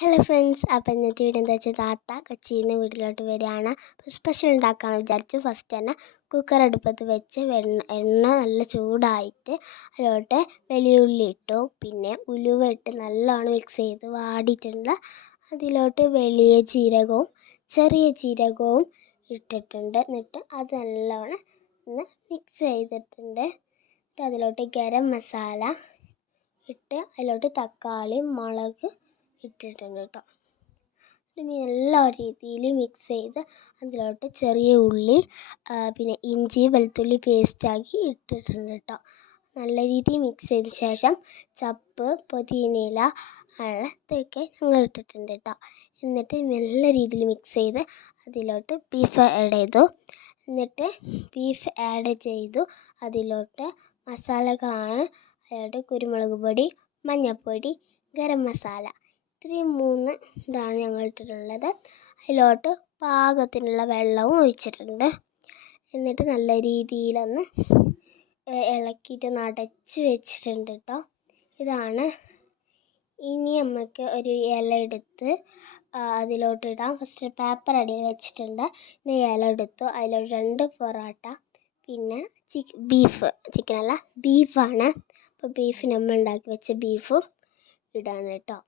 Hello friends അപ്പോൾ ഇന്നത്തെ വീട് എന്താ വെച്ചാൽ താത്ത കൊച്ചിയിൽ നിന്ന് വീട്ടിലോട്ട് വരികയാണ്. അപ്പോൾ സ്പെഷ്യൽ ഉണ്ടാക്കാമെന്ന് വിചാരിച്ചു. ഫസ്റ്റ് തന്നെ കുക്കർ അടുപ്പത്ത് വെച്ച് വെണ്ണ എണ്ണ നല്ല ചൂടായിട്ട് അതിലോട്ട് വലിയ ഉള്ളി ഇട്ടു. പിന്നെ ഉലുവ ഇട്ട് നല്ലോണം മിക്സ് ചെയ്ത് വാടിയിട്ടുണ്ട്. അതിലോട്ട് വലിയ ജീരകവും ചെറിയ ജീരകവും ഇട്ടിട്ടുണ്ട്. എന്നിട്ട് അത് നല്ലോണം ഒന്ന് മിക്സ് ചെയ്തിട്ടുണ്ട്. അതിലോട്ട് ഗരം മസാല ഇട്ട് അതിലോട്ട് തക്കാളി മുളക് ഇട്ടിട്ടുണ്ട് കേട്ടോ മീൻ എല്ലാ രീതിയിൽ മിക്സ് ചെയ്ത് അതിലോട്ട് ചെറിയ ഉള്ളി പിന്നെ ഇഞ്ചി വെളുത്തുള്ളി പേസ്റ്റാക്കി ഇട്ടിട്ടുണ്ട് കേട്ടോ നല്ല രീതിയിൽ മിക്സ് ചെയ്ത ശേഷം ചപ്പ് പുതിനയില അതൊക്കെ ഞങ്ങൾ ഇട്ടിട്ടുണ്ട് കേട്ടോ എന്നിട്ട് നല്ല രീതിയിൽ മിക്സ് ചെയ്ത് അതിലോട്ട് ബീഫ് ആഡ് ചെയ്തു. എന്നിട്ട് ബീഫ് ആഡ് ചെയ്തു. അതിലോട്ട് മസാലകളാണ്. അതായത് കുരുമുളക് പൊടി മഞ്ഞൾപ്പൊടി ഗരം മസാല. ഇത്രയും മൂന്ന് ഇതാണ് ഞങ്ങൾ ഇട്ടിട്ടുള്ളത് അതിലോട്ട് പാകത്തിനുള്ള വെള്ളവും ഒഴിച്ചിട്ടുണ്ട്. എന്നിട്ട് നല്ല രീതിയിലൊന്ന് ഇളക്കിയിട്ട് നടച്ച് വെച്ചിട്ടുണ്ട് കേട്ടോ ഇതാണ്. ഇനി നമുക്ക് ഒരു ഇല എടുത്ത് അതിലോട്ട് ഇടാം. ഫസ്റ്റ് പേപ്പർ അടിയിൽ വെച്ചിട്ടുണ്ട്. ഇനി ഇല എടുത്തു. അതിലോട്ട് രണ്ട് പൊറോട്ട പിന്നെ ചിക്ക് ബീഫ് ചിക്കൻ ചിക്കനല്ല ബീഫാണ് അപ്പോൾ ബീഫ് നമ്മൾ ഉണ്ടാക്കി വെച്ച ബീഫും ഇടാണ് കേട്ടോ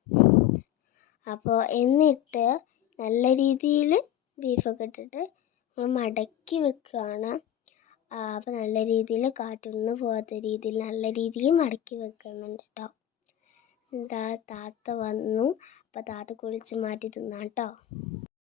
അപ്പോൾ എന്നിട്ട് നല്ല രീതിയിൽ ബീഫൊക്കെ ഇട്ടിട്ട് മടക്കി വെക്കുകയാണ് അപ്പോൾ നല്ല രീതിയിൽ കാറ്റൊന്നും പോകാത്ത രീതിയിൽ നല്ല രീതിയിൽ മടക്കി വെക്കുന്നുണ്ട് കേട്ടോ എന്താ താത്ത വന്നു. അപ്പോൾ താത്ത കുളിച്ച് മാറ്റി തിന്നാം കേട്ടോ